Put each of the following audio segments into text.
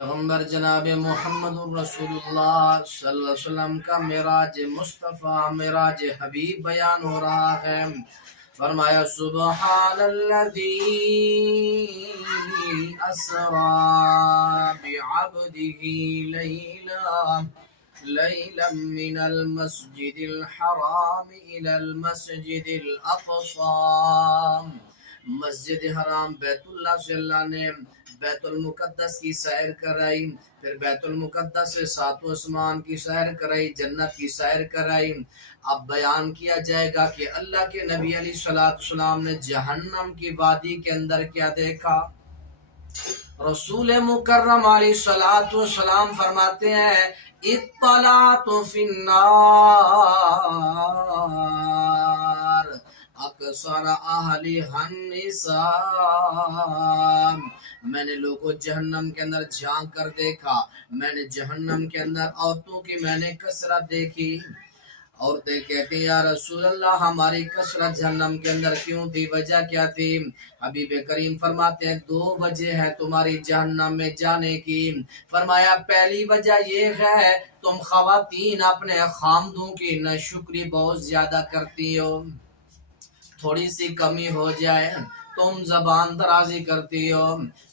پیغمبر جناب محمد رسول اللہ صلی اللہ علیہ وسلم کا معراج مصطفیٰ معراج حبیب بیان ہو رہا ہے۔ فرمایا سبحان الذی اسری بعبدہ لیلا من المسجد الحرام الى المسجد الاقصی۔ مسجد حرام بیت اللہ سے اللہ نے بیت المقدس کی سیر کرائی، پھر بیت المقدس سے ساتوں آسمان کی سیر کرائی، جنت کی سیر کرائی۔ اب بیان کیا جائے گا کہ اللہ کے نبی علیہ السلام نے جہنم کی وادی کے اندر کیا دیکھا۔ رسول مکرم علیہ السلام فرماتے ہیں اطلعت فی النار اکثر اہلھا النساء۔ میں نے لوگوں جہنم کے اندر جھانک کر دیکھا، میں نے جہنم کے اندر عورتوں کی میں نے کثرت دیکھی۔ عورتیں کہتی ہیں یا رسول اللہ ہماری کثرت جہنم کے اندر کیوں تھی، وجہ کیا تھی؟ حبیب کریم فرماتے ہیں دو وجہ ہے تمہاری جہنم میں جانے کی۔ فرمایا پہلی وجہ یہ ہے تم خواتین اپنے خامدوں کی ناشکری بہت زیادہ کرتی ہو، تھوڑی سی کمی ہو جائے تم زبان درازی کرتی ہو،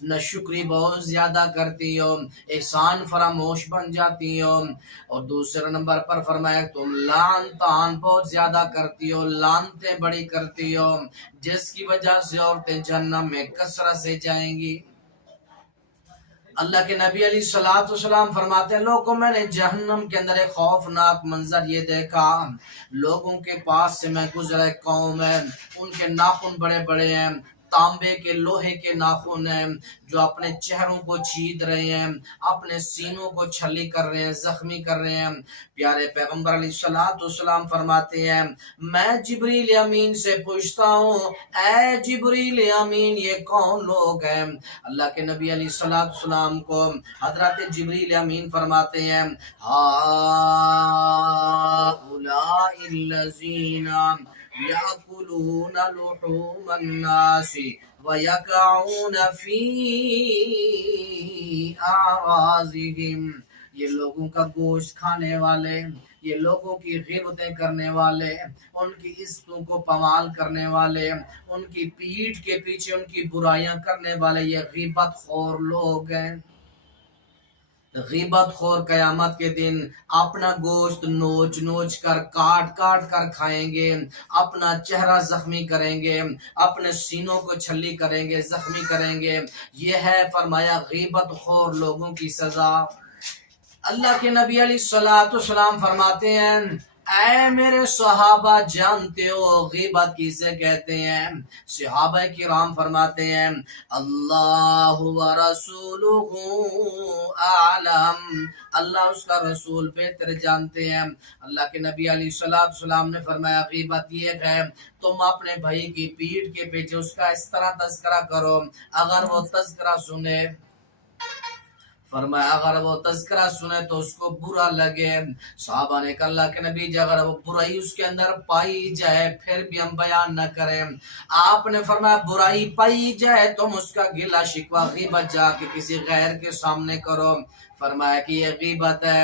ناشکری بہت زیادہ کرتی ہو، احسان فراموش بن جاتی ہو۔ اور دوسرے نمبر پر فرمایا تم لعن طعن بہت زیادہ کرتی ہو، لعنتیں بڑی کرتی ہو، جس کی وجہ سے عورتیں جہنم میں کثرت سے جائیں گی۔ اللہ کے نبی علیہ السلام فرماتے ہیں لوگوں میں نے جہنم کے اندر ایک خوفناک منظر یہ دیکھا، لوگوں کے پاس سے میں گزرا، ایک قوم ہے ان کے ناخن بڑے بڑے ہیں، تانبے کے لوہے کے ناخن ہیں جو اپنے چہروں کو چھید رہے ہیں، اپنے سینوں کو چھلی کر رہے ہیں، زخمی کر رہے ہیں۔ پیارے پیغمبر علیہ السلام فرماتے ہیں میں جبریل امین سے پوچھتا ہوں اے جبریل امین یہ کون لوگ ہیں؟ اللہ کے نبی علیہ السلام کو حضرت جبریل امین فرماتے ہیں ہؤلاء الذین یأکلون لحوم الناس ویقعون فی اعراضہم، یہ لوگوں کا گوشت کھانے والے، یہ لوگوں کی غیبتیں کرنے والے، ان کی عزتوں کو پامال کرنے والے، ان کی پیٹھ کے پیچھے ان کی برائیاں کرنے والے، یہ غیبت خور لوگ ہیں۔ غیبت خور قیامت کے دن اپنا گوشت نوچ نوچ کر کاٹ کاٹ کر کھائیں گے، اپنا چہرہ زخمی کریں گے، اپنے سینوں کو چھلی کریں گے، زخمی کریں گے۔ یہ ہے فرمایا غیبت خور لوگوں کی سزا۔ اللہ کے نبی علیہ السلام فرماتے ہیں اے میرے صحابہ جانتے ہو غیبت کسے کہتے ہیں؟ صحابہ کرام فرماتے ہیں اللہ ورسولہ اعلم، اللہ اس کا رسول بہتر جانتے ہیں۔ اللہ کے نبی علیہ السلام نے فرمایا غیبت یہ ہے تم اپنے بھائی کی پیٹھ کے پیچھے اس کا اس طرح تذکرہ کرو، اگر وہ تذکرہ سنے، فرمایا اگر وہ تذکرہ سنے تو اس کو برا لگے۔ صحابہ نے کہا اللہ کے نبی جی اگر وہ برائی اس کے اندر پائی جائے پھر بھی ہم بیان نہ کریں۔ آپ نے فرمایا برائی پائی جائے تم اس کا گلہ شکوہ غیبت جا کے کسی غیر کے سامنے کرو۔ فرمایا کہ یہ غیبت ہے،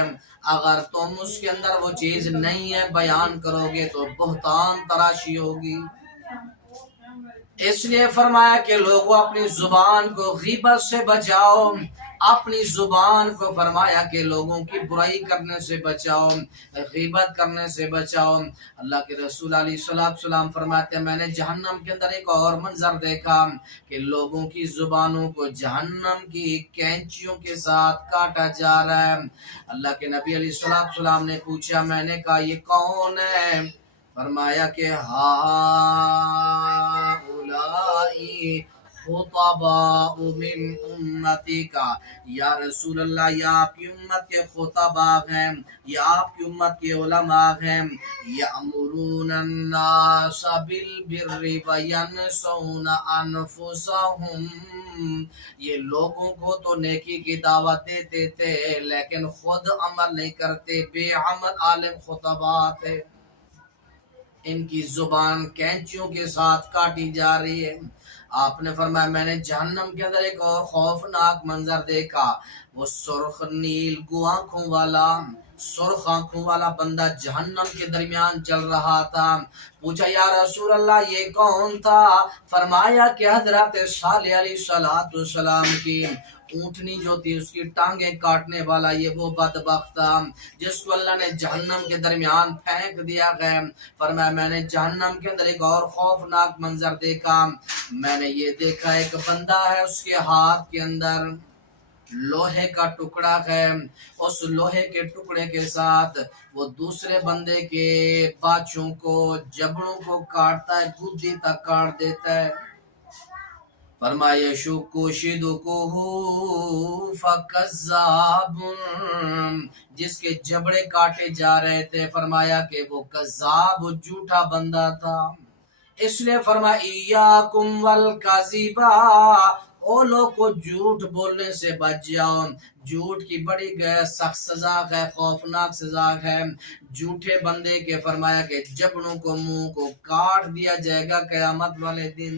اگر تم اس کے اندر وہ چیز نہیں ہے بیان کرو گے تو بہتان تراشی ہوگی۔ اس لیے فرمایا کہ لوگوں اپنی زبان کو غیبت سے بچاؤ، اپنی زبان کو فرمایا کہ لوگوں کی برائی کرنے سے بچاؤ، غیبت کرنے سے بچاؤ۔ اللہ کے رسول علیہ السلام فرماتے ہیں میں نے جہنم کے اندر ایک اور منظر دیکھا کہ لوگوں کی زبانوں کو جہنم کی کینچیوں کے ساتھ کاٹا جا رہا ہے۔ اللہ کے نبی علیہ السلام نے پوچھا، میں نے کہا یہ کون ہے؟ فرمایا کہ ہؤلاء خطباء من امتی کا، یا رسول اللہ یہ آپ کی امت کے خطباء ہیں، یہ آپ کی امت کے علماء ہیں، یأمرون الناس بالبر وینسون انفسهم، یہ لوگوں کو تو نیکی کی دعوت دیتے تھے لیکن خود عمل نہیں کرتے، بے عمل عالم خطباء تھے۔ ان کی زبان کینچیوں کے ساتھ کاٹی جا رہی ہے۔ آپ نے فرمایا میں نے جہنم کے اندر ایک اور خوفناک منظر دیکھا، وہ سرخ نیل آنکھوں والا، سرخ آنکھوں والا بندہ جہنم کے درمیان چل رہا تھا۔ پوچھا یا رسول اللہ یہ کون تھا؟ فرمایا کہ حضرت صالح علیہ السلام کی اونٹنی جو تھی اس کی ٹانگیں کاٹنے والا یہ وہ بدبخت تھا جس کو اللہ نے جہنم کے درمیان پھینک دیا گیا۔ فرمایا میں نے جہنم کے اندر ایک اور خوفناک منظر دیکھا، میں نے یہ دیکھا ایک بندہ ہے اس کے ہاتھ کے اندر لوہے کا ٹکڑا ہے، اس لوہے کے ٹکڑے کے ساتھ وہ دوسرے بندے کے باچوں کو جبڑوں کو کاٹتا ہے، گدی تک کاٹ دیتا ہے۔ فرمایا شکو شدکو فکذاب، جس کے جبڑے کاٹے جا رہے تھے فرمایا کہ وہ کذاب جھوٹا بندہ تھا۔ اس لیے فرمایا ایاکم والکذبا، او لوگ کو جھوٹ بولنے سے بچ جاؤ، جھوٹ کی بڑی سخت سزا ہے، خوفناک سزا ہے۔ جھوٹے بندے کے فرمایا کہ جبڑوں کو منہ کو کاٹ دیا جائے گا قیامت والے دن۔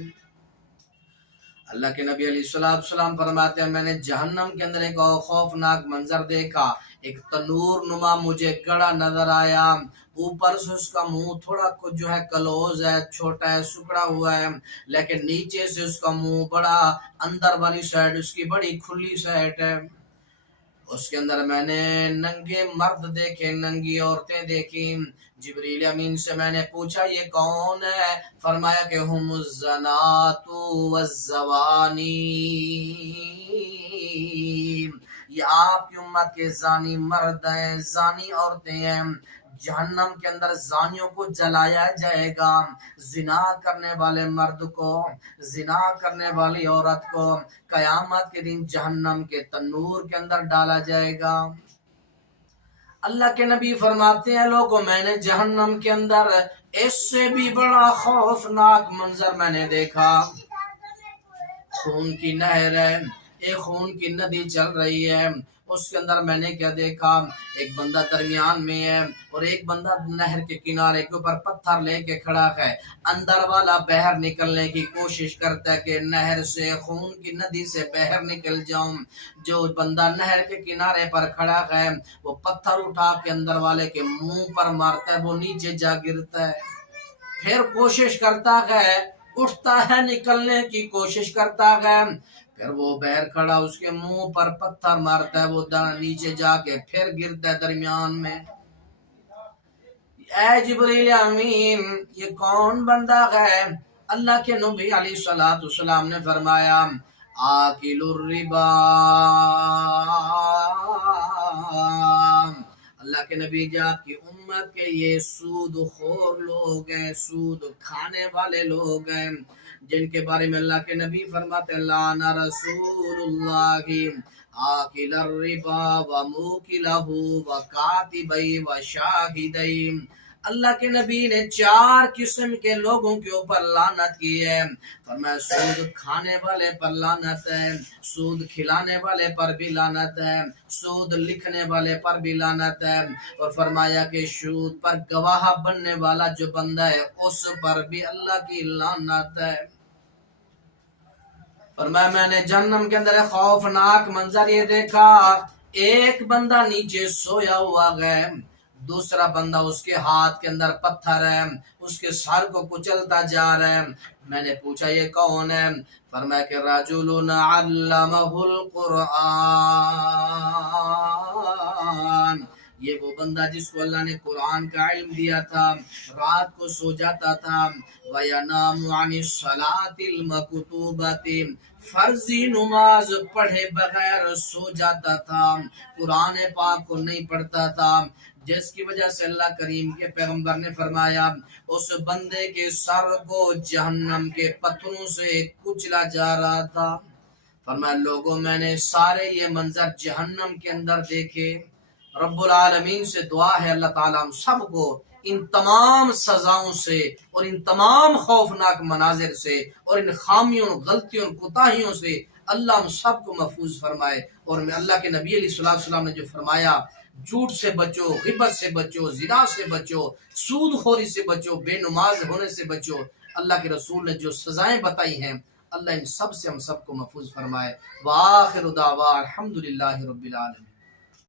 اللہ کے نبی علیہ السلام فرماتے ہیں میں نے جہنم کے اندر ایک اور خوفناک منظر دیکھا، ایک تنور نما مجھے گڑا نظر آیا، اوپر سے اس کا منہ تھوڑا کچھ جو ہے کلوز ہے، چھوٹا ہے، سکڑا ہوا ہے، لیکن نیچے سے اس کا منہ بڑا، اندر والی سائڈ اس کی بڑی کھلی سائڈ ہے۔ اس کے اندر میں نے ننگے مرد دیکھے، ننگی عورتیں دیکھی۔ جبریل امین سے میں نے پوچھا یہ کون ہے؟ فرمایا کہ ہم الزنات والزوانی، یہ آپ کی امت کے زانی مرد ہیں، زانی عورتیں ہیں۔ جہنم کے اندر زانیوں کو جلایا جائے گا، زنا کرنے والے مرد کو، زنا کرنے والی عورت کو قیامت کے دن جہنم کے تنور کے اندر ڈالا جائے گا۔ اللہ کے نبی فرماتے ہیں لوگوں میں نے جہنم کے اندر اس سے بھی بڑا خوفناک منظر میں نے دیکھا، خون کی نہر ہے، ایک خون کی ندی چل رہی ہے، اس کے اندر میں نے کیا دیکھا، ایک بندہ درمیان میں ہے اور ایک بندہ نہر کے کنارے کے اوپر پتھر لے کے کھڑا ہے، اندر والا باہر نکلنے کی کوشش کرتا ہے کہ نہر سے، خون کی ندی سے باہر نکل جاؤں۔ جو بندہ نہر کے کنارے پر کھڑا ہے وہ پتھر اٹھا کے اندر والے کے منہ پر مارتا ہے، وہ نیچے جا گرتا ہے، پھر کوشش کرتا ہے، اٹھتا ہے، نکلنے کی کوشش کرتا ہے، پھر وہ باہر کھڑا اس کے منہ پر پتھر مارتا ہے، وہ نیچے جا کے پھر گرتا ہے درمیان میں۔ اے جبریل امین یہ کون بندہ ہے؟ اللہ کے نبی علیہ السلام نے فرمایا آکل الربا، اللہ کے نبی جی آپ کی امت کے یہ سود خور لوگ ہیں، سود کھانے والے لوگ ہیں، جن کے بارے میں اللہ کے نبی فرماتے ہیں لعن رسول اللہ آکل الربا وموکلہ وکاتبی وشاہدی۔ اللہ کے نبی نے 4 قسم کے لوگوں کے اوپر لعنت کی ہے، فرمایا سود کھانے والے پر لعنت ہے، سود کھلانے والے پر بھی لعنت ہے، سود لکھنے والے پر بھی لعنت ہے، اور فرمایا کہ سود پر گواہ بننے والا جو بندہ ہے اس پر بھی اللہ کی لعنت ہے۔ فرمایا میں نے جہنم کے اندر خوفناک منظر یہ دیکھا، ایک بندہ نیچے سویا ہوا ہے، دوسرا بندہ اس کے ہاتھ کے اندر پتھر ہے، اس کے سر کو کچلتا جا رہا ہے۔ میں نے پوچھا یہ کون ہے؟ فرمایا کہ رجل علمہ القرآن، یہ وہ بندہ جس کو اللہ نے قرآن کا علم دیا تھا، رات کو سو جاتا تھا، وَيَنَامُ عَنِ الصَّلَاةِ الْمَكْتُوبَةِ، فرضی نماز پڑھے بغیر سو جاتا تھا، قرآن پاک کو نہیں پڑھتا تھا، جس کی وجہ سے اللہ کریم کے پیغمبر نے فرمایا اس بندے کے سر کو جہنم کے پتھروں سے کچلا جا رہا تھا۔ فرمایا لوگوں میں نے سارے یہ منظر جہنم کے اندر دیکھے۔ رب العالمین سے دعا ہے اللہ تعالیٰ ہم سب کو ان تمام سزاؤں سے اور ان تمام خوفناک مناظر سے اور ان خامیوں، غلطیوں، کوتاہیوں سے اللہ ہم سب کو محفوظ فرمائے۔ اور اللہ کے نبی علیہ السلام نے جو فرمایا جھوٹ سے بچو، غیبت سے بچو، زنا سے بچو، سود خوری سے بچو، بے نماز ہونے سے بچو، اللہ کے رسول نے جو سزائیں بتائی ہیں اللہ ان سب سے ہم سب کو محفوظ فرمائے۔ وآخر دعوانا الحمدللہ رب العالمین۔